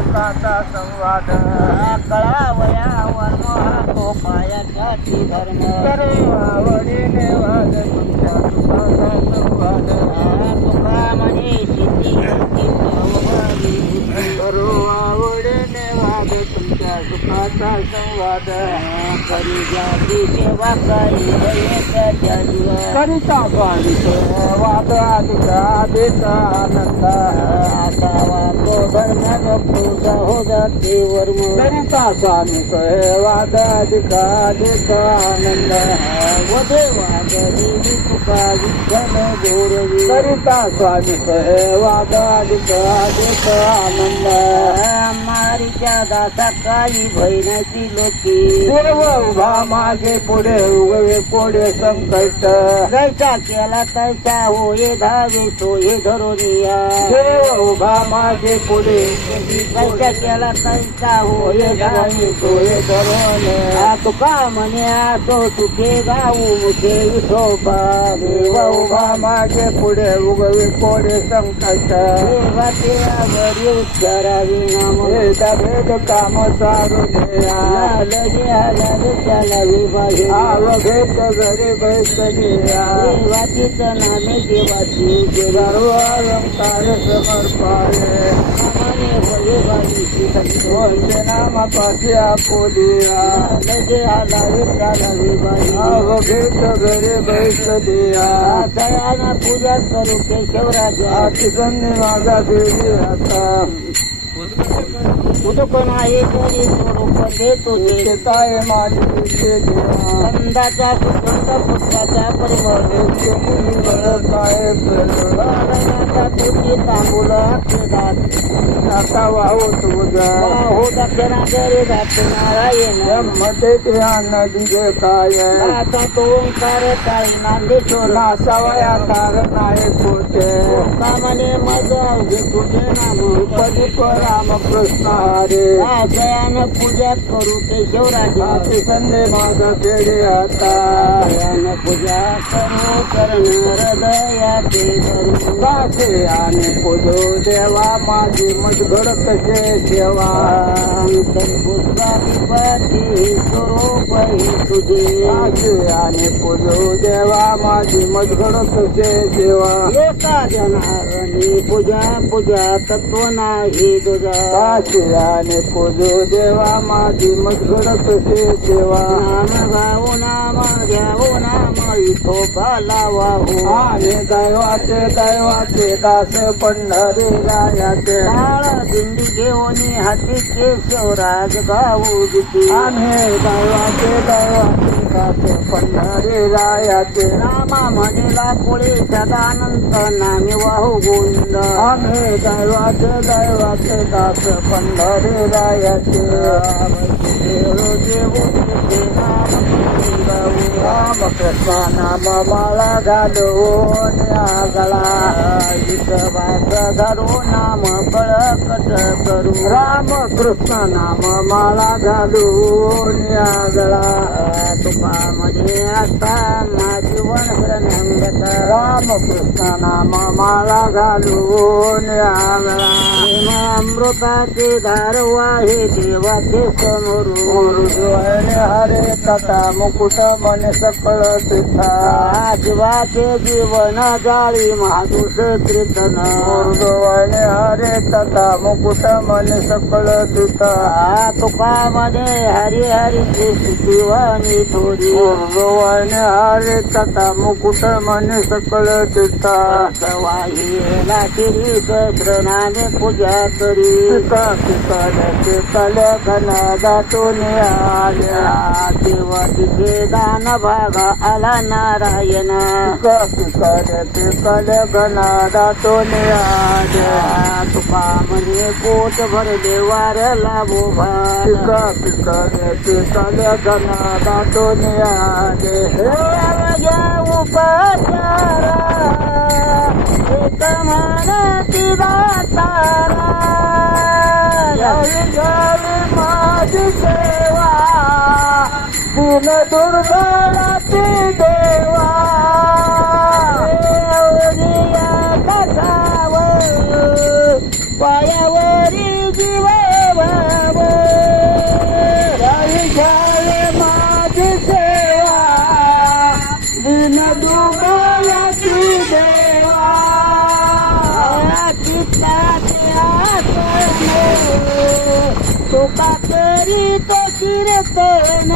सुखाचा संवाद कळावया वर्म हा तो पायासाठी धर्म सर्व आवडीने वाद तुमच्या सुखाचा संवाद तुका म्हणे सिद्धी सुखाचा संवाद करी जाती सेवा काही त्याच्या जीवा करिता स्वामी वाद अधिका देता आनंद. असावा तो धर्म जपतो हो जाते वर्म करिता स्वामी वाद अधिका देता आनंद वधे देवा गरीबी तुका विठ्ठल गोरवी करिता स्वामी वाद अधिका देता आनंद मारीच्या दासा काही भैनाची लोकी. देव उभा मागे पुढे उगवे पुढे संकट. जैसा केला तैसा होये धावे सोये धरोनिया देव उभा मागे पुढे जैसा केला तैसा होये धावे सोये धरून आ तुका म्हणे असो तुझे गाऊ मुखे विठोबा देव उभा मागे पुढे उगवे पुढे संकट. देवाचे आवडी उच्चारावी नाम भेद भेद आवघेत घरी बैसलिया देवाचीच नामे देवाची सर्व अलंकार समर्पाये नामाने आपोलिया लगे आवघेत घरी दयाना पूजा करू केशवराजा आती माझा देवी आता उदुक नाही तरी स्वरूप दे तुझे शेताय माझी कंदाचा सुगंध पुष्पाचा काय तुझी तांबूल आता वाहू तुझा हो दक्षिणा दात नारायणमध्ये दिजे काय आता तो ओंकार काळी नांदेश्वर नासावया तार नाही पुढचे कामने मज तुझे नाम? पदीप राम कृष्ण हरे आशयान पूजा करू केशवराजा आती संधी माझा पेढे आता. आशयान पूजा करू करण हृदयाचे धरू कासे आणि पूजो देवा माझी मजगड कसे सेवा पुष्पाधिपती स्वरूप तुझे. आणि पूजो देवा माझी मजगड कसे सेवा एका जनावनी पूजा पूजा तत्व नाही तुझा. कासे आणि देवा माझी मजगड कसे देवा. नाम गाऊ नाम घ्याऊ नाम इथो बाला हो आणि दैवाचे दैवाचे दास पंढरी रायाचे. काळ दिंडी घेऊन हाती केशवराज गाऊ दिती. आम्ही दैवाचे दैवाचे दास पंढरी रायाचे. नामा म्हणेला पुढे सदानंद नामी वाहू गोविंद. आम्ही दैवाचे दैवाचे दास पंढरी रायाचे राम कृष्ण नाम माळा घालून आगळा वास धरू नाम बळकट करू राम कृष्ण नाम माळा घालून आगळा तुका मध्ये आता माझी वनंगत राम कृष्ण नाम माळा घालून आगळा अमृताचे धार वाहे देवाचे समोर. गुरुद्वारे हरे तथा मुकुट मन सकळ तिथा शिवाचे जीवन जाळी महादुष कीर्तन गुरुद्वारे हरे तथा मुकुट मन सकळ तिथा तुका मध्ये हरी हरीची शिवानी थोडी. गुरुद्वारे हरे तथा मुकुट मन सकळ तिथा वाहिला शिरी सहस्रनाने पूजा कल आल्या. देवा तिथे दान भागा आला नारायण. पिता कल घन दाटून आल्या. तुका म्हणे पोट भरले वाऱ्याला बोभार पिका पिका पिकाल घन दाटून उपचारा एक देवाची सेवा दिन दुर्बळाची देवा. पायावरी जीवाव राही झाले माझी सेवा दिन दुर्बळाची तुका तरी तो शिरपण.